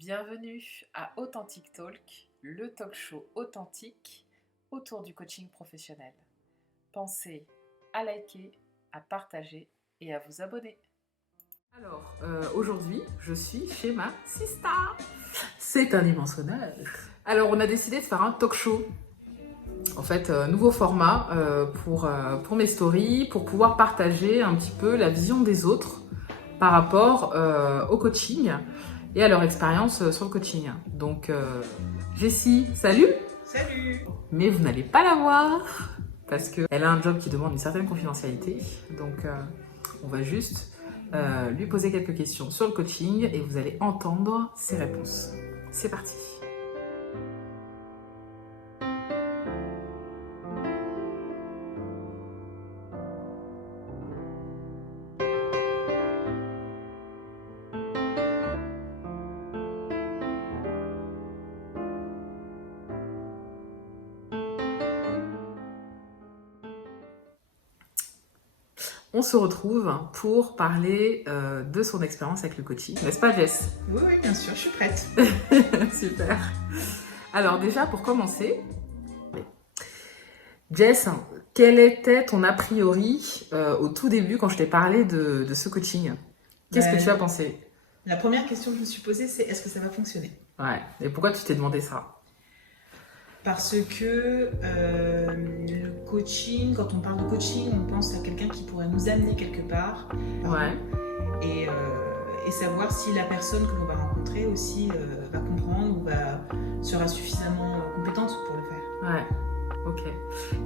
Bienvenue à Authentic Talk, le talk show authentique autour du coaching professionnel. Pensez à liker, à partager et à vous abonner. Alors, aujourd'hui, je suis chez ma sista. C'est un immense honneur. Alors, on a décidé de faire un talk show. En fait, nouveau format pour mes stories, pour pouvoir partager un petit peu la vision des autres par rapport au coaching et à leur expérience sur le coaching. Donc, Jessie, salut! Salut! Mais vous n'allez pas la voir parce qu'elle a un job qui demande une certaine confidentialité. Donc, on va juste lui poser quelques questions sur le coaching et vous allez entendre ses réponses. C'est parti! On se retrouve pour parler de son expérience avec le coaching. N'est-ce pas, Jess? Oui, bien sûr, je suis prête. Super. Alors déjà, pour commencer, Jess, quel était ton a priori au tout début quand je t'ai parlé de ce coaching? Qu'est-ce que tu as pensé? La première question que je me suis posée, c'est est-ce que ça va fonctionner? Ouais. Et pourquoi tu t'es demandé ça? Parce que le coaching, quand on parle de coaching, on pense à quelqu'un qui pourrait nous amener quelque part. Ouais. Et savoir si la personne que l'on va rencontrer aussi va comprendre ou sera suffisamment compétente pour le faire. Ouais, ok.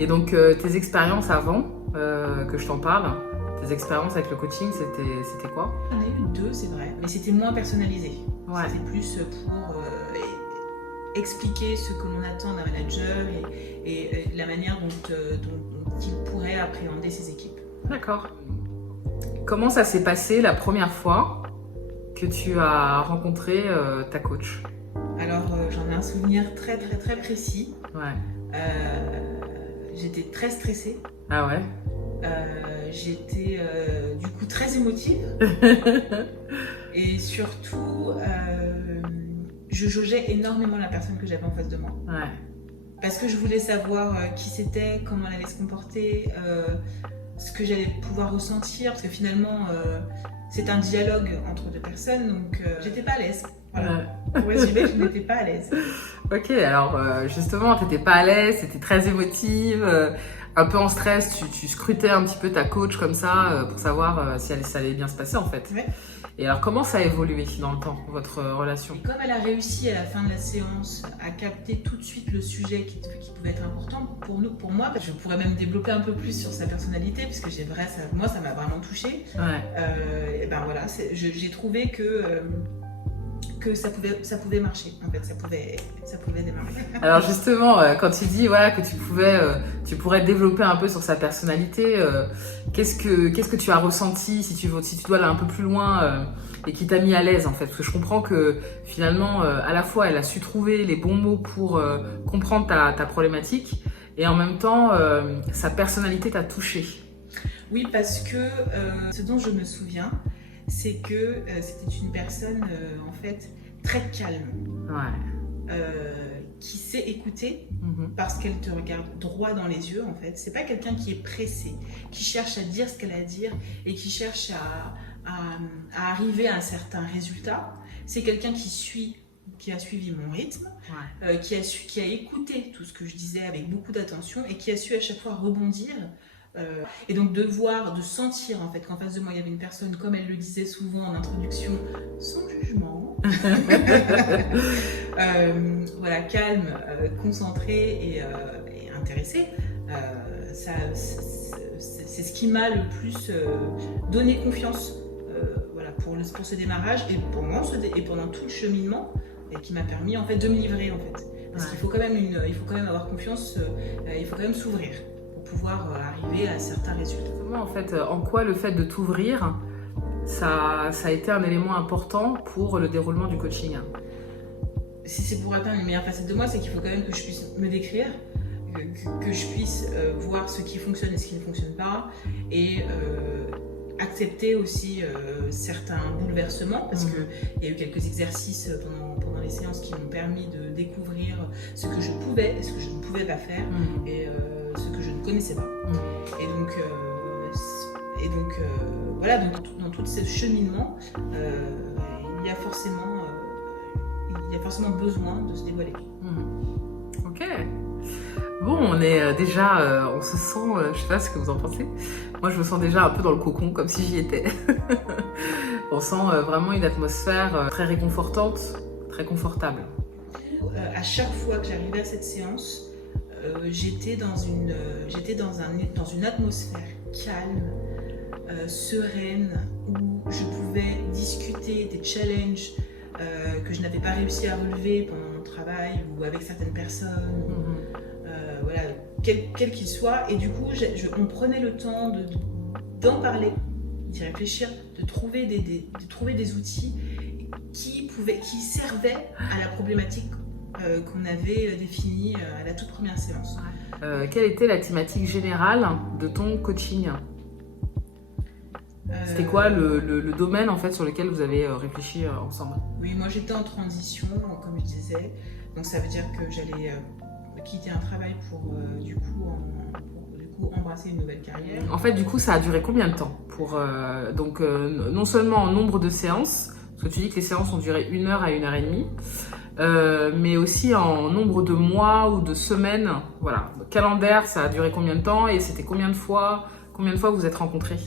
Et donc, tes expériences avant que je t'en parle, tes expériences avec le coaching, c'était quoi? J'en ai eu deux, c'est vrai, mais c'était moins personnalisé. Ouais. C'était plus pour expliquer ce que l'on attend d'un manager et la manière dont il pourrait appréhender ses équipes. D'accord. Comment ça s'est passé la première fois que tu as rencontré ta coach? Alors, j'en ai un souvenir très précis. Ouais. J'étais très stressée. Ah ouais? J'étais du coup très émotive. Et surtout, je jaugeais énormément la personne que j'avais en face de moi. Ouais. Parce que je voulais savoir qui c'était, comment elle allait se comporter, ce que j'allais pouvoir ressentir, parce que finalement, c'est un dialogue entre deux personnes, donc j'étais pas à l'aise. Voilà. Ouais. Pour résumer, je n'étais pas à l'aise. Ok, alors justement, t'étais pas à l'aise, t'étais très émotive, un peu en stress, tu scrutais un petit peu ta coach comme ça pour savoir si ça allait bien se passer en fait. Ouais. Et alors, comment ça a évolué dans le temps, votre relation? Et comme elle a réussi à la fin de la séance à capter tout de suite le sujet qui pouvait être important pour moi, je pourrais même développer un peu plus sur sa personnalité, parce que moi ça m'a vraiment touchée. Ouais. Et ben voilà, j'ai trouvé que ça pouvait marcher, en fait, ça pouvait démarrer. Alors justement, quand tu dis voilà, que tu pourrais développer un peu sur sa personnalité, qu'est-ce que tu as ressenti si tu dois aller un peu plus loin et qui t'a mis à l'aise en fait? Parce que je comprends que finalement, à la fois, elle a su trouver les bons mots pour comprendre ta problématique et en même temps, sa personnalité t'a touché. Oui, parce que ce dont je me souviens, c'est que c'était une personne en fait très calme, Ouais. qui sait écouter Mm-hmm. parce qu'elle te regarde droit dans les yeux en fait. C'est pas quelqu'un qui est pressé, qui cherche à dire ce qu'elle a à dire et qui cherche à arriver à un certain résultat. C'est quelqu'un qui a suivi mon rythme, Ouais. qui a écouté tout ce que je disais avec beaucoup d'attention et qui a su à chaque fois rebondir. Et donc de sentir en fait qu'en face de moi il y avait une personne, comme elle le disait souvent en introduction, sans jugement, voilà, calme, concentrée et intéressée. C'est ce qui m'a le plus donné confiance, voilà, pour ce démarrage et pendant tout le cheminement, et qui m'a permis en fait de me livrer en fait. Parce qu'il faut quand même avoir confiance, il faut quand même s'ouvrir pouvoir arriver à certains résultats. En fait, en quoi le fait de t'ouvrir, ça a été un élément important pour le déroulement du coaching? Si c'est pour atteindre les meilleures facettes de moi, c'est qu'il faut quand même que je puisse me décrire, que je puisse voir ce qui fonctionne et ce qui ne fonctionne pas, et accepter aussi certains bouleversements, parce qu'il y a eu quelques exercices pendant les séances qui m'ont permis de découvrir ce que je pouvais et ce que je ne pouvais pas faire, et ce que je ne connaissais pas. Et donc voilà, donc, dans tout ce cheminement, il y a forcément besoin de se dévoiler. Ok. Bon, on est déjà, on se sent, je sais pas ce que vous en pensez. Moi, je me sens déjà un peu dans le cocon, comme si j'y étais. On sent vraiment une atmosphère très réconfortante, très confortable. À chaque fois que j'arrivais à cette séance, j'étais dans une atmosphère calme, sereine, où je pouvais discuter des challenges que je n'avais pas réussi à relever pendant mon travail ou avec certaines personnes, voilà, quel qu'il soit. Et du coup, on prenait le temps d'en parler, d'y réfléchir, de trouver des outils qui servaient à la problématique qu'on avait définie à la toute première séance. Quelle était la thématique générale de ton coaching ? C'était quoi le domaine en fait sur lequel vous avez réfléchi ensemble ? Oui, moi j'étais en transition, comme je disais, donc ça veut dire que j'allais quitter un travail pour du coup embrasser une nouvelle carrière. En fait, du coup, ça a duré combien de temps pour donc non seulement en nombre de séances, parce que tu dis que les séances ont duré 1 heure à 1 heure et demie, mais aussi en nombre de mois ou de semaines. Voilà, le calendaire, ça a duré combien de temps et c'était combien de fois vous vous êtes rencontrés ?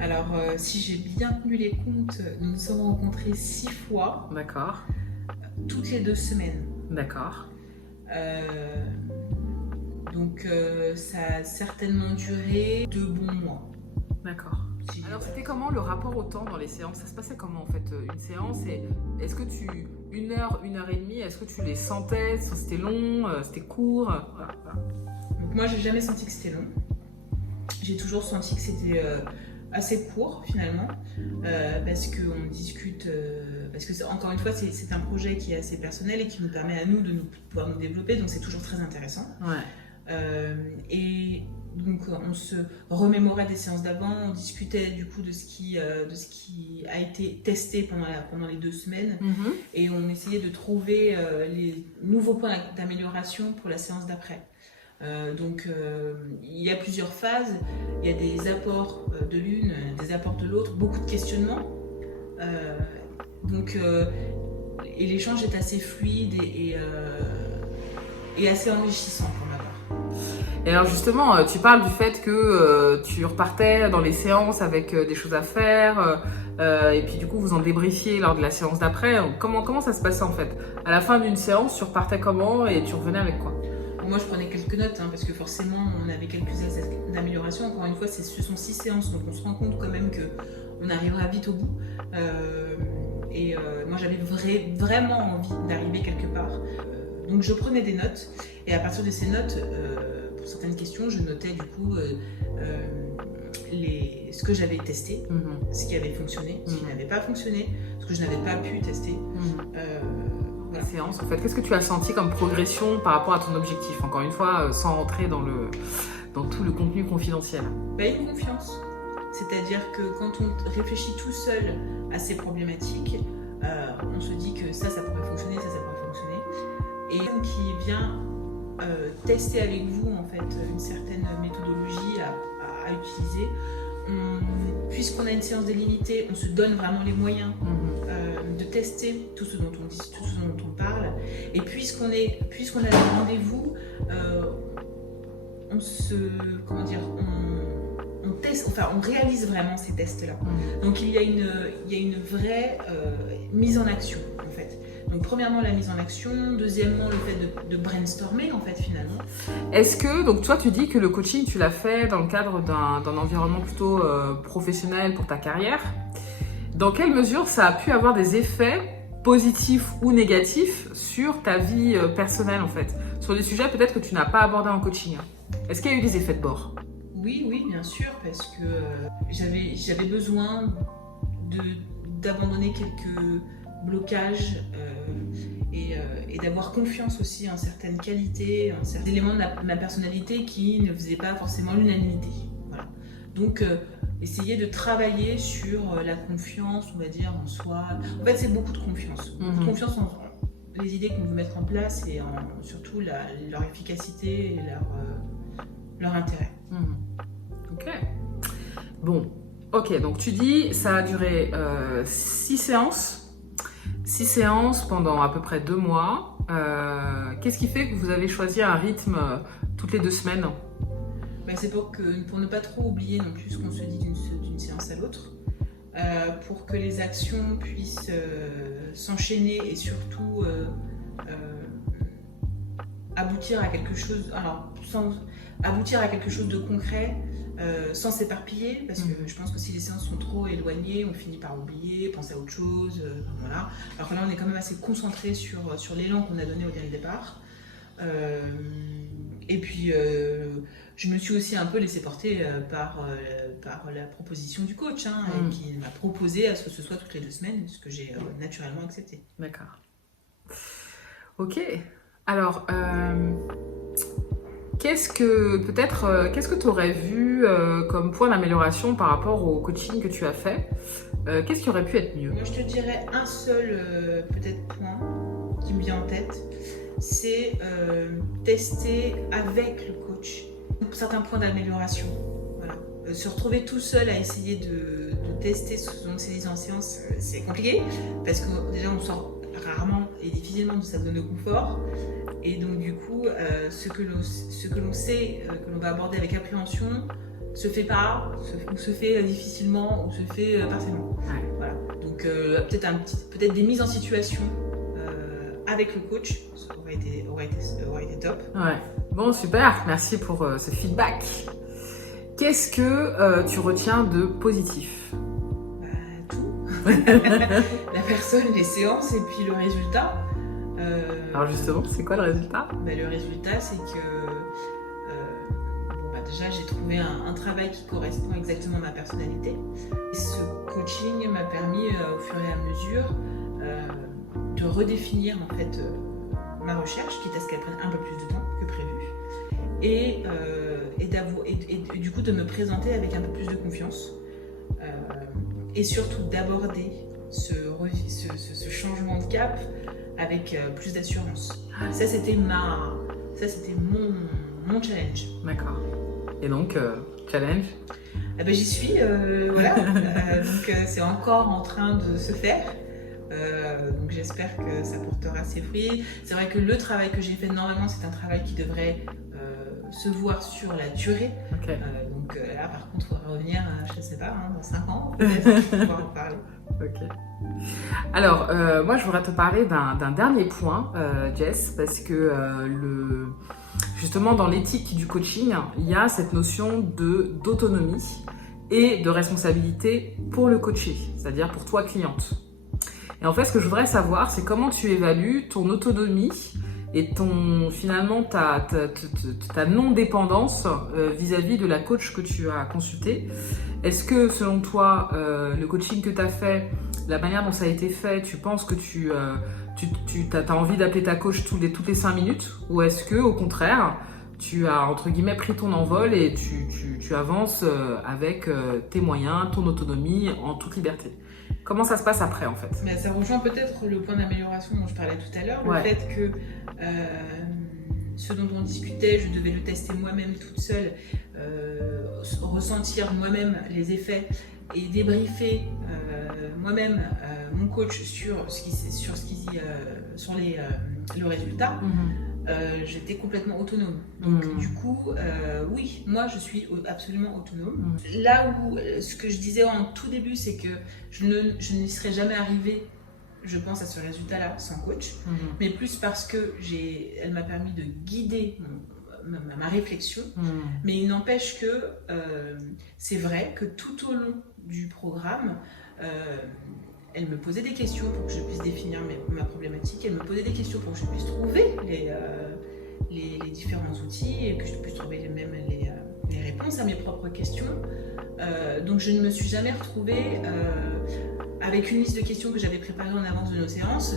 Alors, si j'ai bien tenu les comptes, nous nous sommes rencontrés 6 fois. D'accord. Toutes les 2 semaines. D'accord. Donc, ça a certainement duré 2 bons mois. D'accord. Alors, c'était comment le rapport au temps dans les séances ? Ça se passait comment en fait une séance ? Et est-ce que 1 heure, 1 heure et demie, est-ce que tu les sentais ? C'était long, c'était court ? Voilà. Donc, moi, j'ai jamais senti que c'était long. J'ai toujours senti que c'était assez court finalement, parce qu'on discute, parce que encore une fois c'est un projet qui est assez personnel et qui nous permet à nous de pouvoir nous développer, donc c'est toujours très intéressant. Et donc on se remémorait des séances d'avant, on discutait du coup de ce qui a été testé pendant les 2 semaines, et on essayait de trouver les nouveaux points d'amélioration pour la séance d'après. Donc il y a plusieurs phases, il y a des apports de l'une, des apports de l'autre, beaucoup de questionnements, et l'échange est assez fluide et assez enrichissant pour ma part. Et alors justement, tu parles du fait que tu repartais dans les séances avec des choses à faire, et puis du coup vous en débriefiez lors de la séance d'après. Comment ça se passait en fait ? À la fin d'une séance, tu repartais comment et tu revenais avec quoi ? Moi, je prenais quelques notes, parce que forcément, on avait quelques axes d'amélioration. Encore une fois, ce sont 6 séances, donc on se rend compte quand même qu'on arrivera vite au bout. Moi, j'avais vraiment envie d'arriver quelque part. Donc, je prenais des notes, et à partir de ces notes, pour certaines questions, je notais du coup ce que j'avais testé, ce qui avait fonctionné, ce qui n'avait pas fonctionné, ce que je n'avais pas pu tester. La séance, en fait, qu'est-ce que tu as senti comme progression par rapport à ton objectif ? Encore une fois, sans rentrer dans tout le contenu confidentiel. Une confiance. C'est-à-dire que quand on réfléchit tout seul à ces problématiques, on se dit que ça pourrait fonctionner, ça pourrait fonctionner. Et qui vient tester avec vous en fait une certaine méthodologie à utiliser. Puisqu'on a une séance délimitée, on se donne vraiment les moyens de tester tout ce dont on dit, tout ce dont on parle. Et puisqu'on a des rendez-vous, on teste, on réalise vraiment ces tests-là. Donc il y a une vraie mise en action en fait. Donc premièrement la mise en action, deuxièmement le fait de brainstormer en fait finalement. Est-ce que, donc toi tu dis que le coaching tu l'as fait dans le cadre d'un environnement plutôt professionnel pour ta carrière. Dans quelle mesure ça a pu avoir des effets positifs ou négatifs sur ta vie personnelle en fait, sur des sujets peut-être que tu n'as pas abordés en coaching? Est-ce qu'il y a eu des effets de bord? Oui, bien sûr, parce que j'avais besoin d'abandonner quelques blocages et d'avoir confiance aussi en certaines qualités, en certains éléments de ma personnalité qui ne faisaient pas forcément l'unanimité. Voilà. Donc essayer de travailler sur la confiance, on va dire, en soi. En fait, c'est beaucoup de confiance. Beaucoup de confiance en les idées qu'on veut mettre en place et surtout leur efficacité et leur intérêt. Ok. Bon, ok, donc tu dis ça a duré 6 séances. 6 séances pendant à peu près 2 mois. Qu'est-ce qui fait que vous avez choisi un rythme toutes les 2 semaines? C'est pour ne pas trop oublier non plus ce qu'on se dit d'une séance à l'autre, pour que les actions puissent s'enchaîner et surtout aboutir à quelque chose, aboutir à quelque chose de concret, sans s'éparpiller, parce que je pense que si les séances sont trop éloignées, on finit par oublier, penser à autre chose, voilà. Alors que là, on est quand même assez concentré sur l'élan qu'on a donné dès le départ. Et puis, je me suis aussi un peu laissée porter par la proposition du coach, qui m'a proposé à ce que ce soit toutes les 2 semaines, ce que j'ai naturellement accepté. D'accord. Ok. Alors, qu'est-ce que tu aurais vu comme point d'amélioration par rapport au coaching que tu as fait? Qu'est-ce qui aurait pu être mieux? Moi, je te dirais un seul peut-être point qui me vient en tête, c'est tester avec le coach certains points d'amélioration. Voilà. Se retrouver tout seul à essayer de tester ce dont c'est dit en séance, c'est compliqué parce que déjà on sort rarement et difficilement de sa zone de confort. Et donc du coup, ce que l'on sait, que l'on va aborder avec appréhension, se fait pas, ou se fait difficilement, ou se fait partiellement. Ouais. Voilà. Donc peut-être des mises en situation avec le coach, ça aurait été top. Ouais. Bon, super, merci pour ce feedback. Qu'est-ce que tu retiens de positif? Tout. La personne, les séances et puis le résultat. Alors justement, c'est quoi le résultat? Le résultat, c'est que déjà, j'ai trouvé un travail qui correspond exactement à ma personnalité. Et ce coaching m'a permis, au fur et à mesure, de redéfinir en fait ma recherche, quitte à ce qu'elle prenne un peu plus de temps que prévu, et du coup de me présenter avec un peu plus de confiance, et surtout d'aborder ce changement de cap avec plus d'assurance. Ça, c'était mon challenge. D'accord. Et donc, challenge? J'y suis, voilà. Donc, c'est encore en train de se faire. Donc, j'espère que ça portera ses fruits. C'est vrai que le travail que j'ai fait, normalement, c'est un travail qui devrait se voir sur la durée. Okay. Donc, là, par contre, il faudra revenir, je ne sais pas, dans 5 ans, peut-être, pour pouvoir en parler. Ok. Alors, moi, je voudrais te parler d'un dernier point, Jess, parce que justement, dans l'éthique du coaching, il y a cette notion d'autonomie et de responsabilité pour le coaché, c'est-à-dire pour toi, cliente. Et en fait, ce que je voudrais savoir, c'est comment tu évalues ton autonomie et finalement ta non-dépendance vis-à-vis de la coach que tu as consultée. Est-ce que, selon toi, le coaching que tu as fait, la manière dont ça a été fait, tu penses que tu as envie d'appeler ta coach toutes les 5 minutes? Ou est-ce que, au contraire, tu as, entre guillemets, pris ton envol et tu avances avec tes moyens, ton autonomie, en toute liberté? Comment ça se passe après, en fait? Mais ça rejoint peut-être le point d'amélioration dont je parlais tout à l'heure, Ouais. Le fait que ce dont on discutait, je devais le tester moi-même toute seule, ressentir moi-même les effets et débriefer moi-même mon coach sur le résultat. J'étais complètement autonome. Donc du coup, oui, moi je suis absolument autonome. Là où ce que je disais en tout début, c'est que je n'y serais jamais arrivée, je pense, à ce résultat-là sans coach, mais plus parce que elle m'a permis de guider ma réflexion. Mais il n'empêche que c'est vrai que tout au long du programme, elle me posait des questions pour que je puisse définir ma problématique, elle me posait des questions pour que je puisse trouver les différents outils et que je puisse trouver les réponses à mes propres questions. Donc je ne me suis jamais retrouvée avec une liste de questions que j'avais préparées en avance de nos séances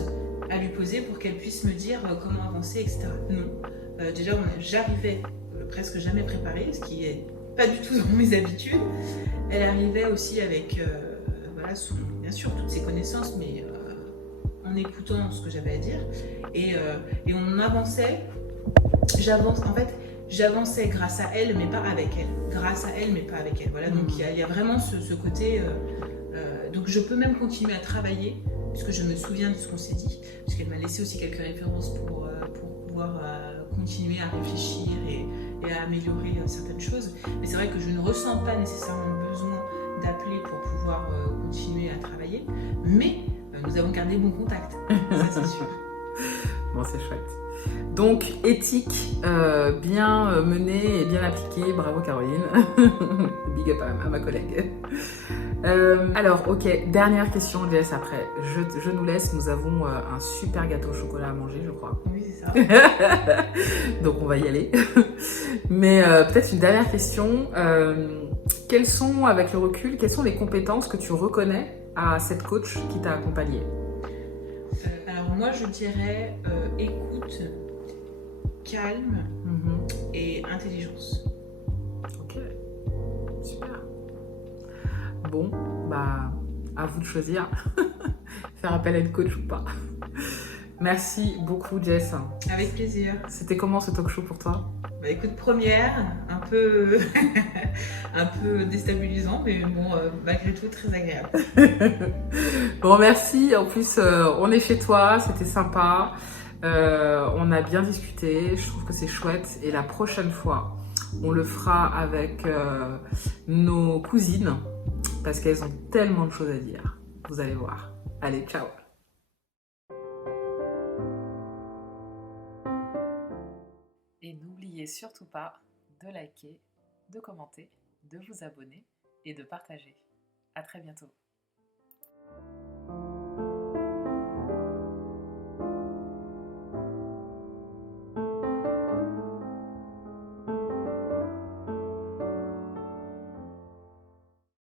à lui poser pour qu'elle puisse me dire comment avancer, etc. Non. Déjà, j'arrivais presque jamais préparée, ce qui est pas du tout dans mes habitudes. Elle arrivait aussi avec, voilà, bien sûr, toutes ses connaissances, mais en écoutant ce que j'avais à dire. Et on avançait, j'avançais grâce à elle, mais pas avec elle. Grâce à elle, mais pas avec elle. Voilà, donc il y a vraiment ce côté... donc je peux même continuer à travailler, puisque je me souviens de ce qu'on s'est dit, puisqu'elle m'a laissé aussi quelques références pour pouvoir continuer à réfléchir et à améliorer certaines choses. Mais c'est vrai que je ne ressens pas nécessairement le besoin d'appeler pour pouvoir continuer à travailler, mais nous avons gardé bon contact, ça c'est sûr. Bon, c'est chouette. Donc, éthique bien menée et bien appliquée. Bravo Caroline. Big up à ma collègue. Alors, ok, dernière question, Jess, après. Je nous laisse, nous avons un super gâteau au chocolat à manger, je crois. Oui, c'est ça. Donc, on va y aller. Mais peut-être une dernière question. Quelles sont, avec le recul, quelles sont les compétences que tu reconnais à cette coach qui t'a accompagnée? Alors, moi, je dirais écoute, calme et intelligence. Ok, super. Bon, bah, à vous de choisir. Faire appel à une coach ou pas. Merci beaucoup, Jess. Avec plaisir. C'était comment ce talk show pour toi? Bah écoute, première, un peu, un peu déstabilisant, mais bon, malgré tout, très agréable. Bon, merci. En plus, on est chez toi, c'était sympa. On a bien discuté, je trouve que c'est chouette. Et la prochaine fois, on le fera avec nos cousines, parce qu'elles ont tellement de choses à dire. Vous allez voir. Allez, ciao! Et n'oubliez surtout pas de liker, de commenter, de vous abonner et de partager. À très bientôt.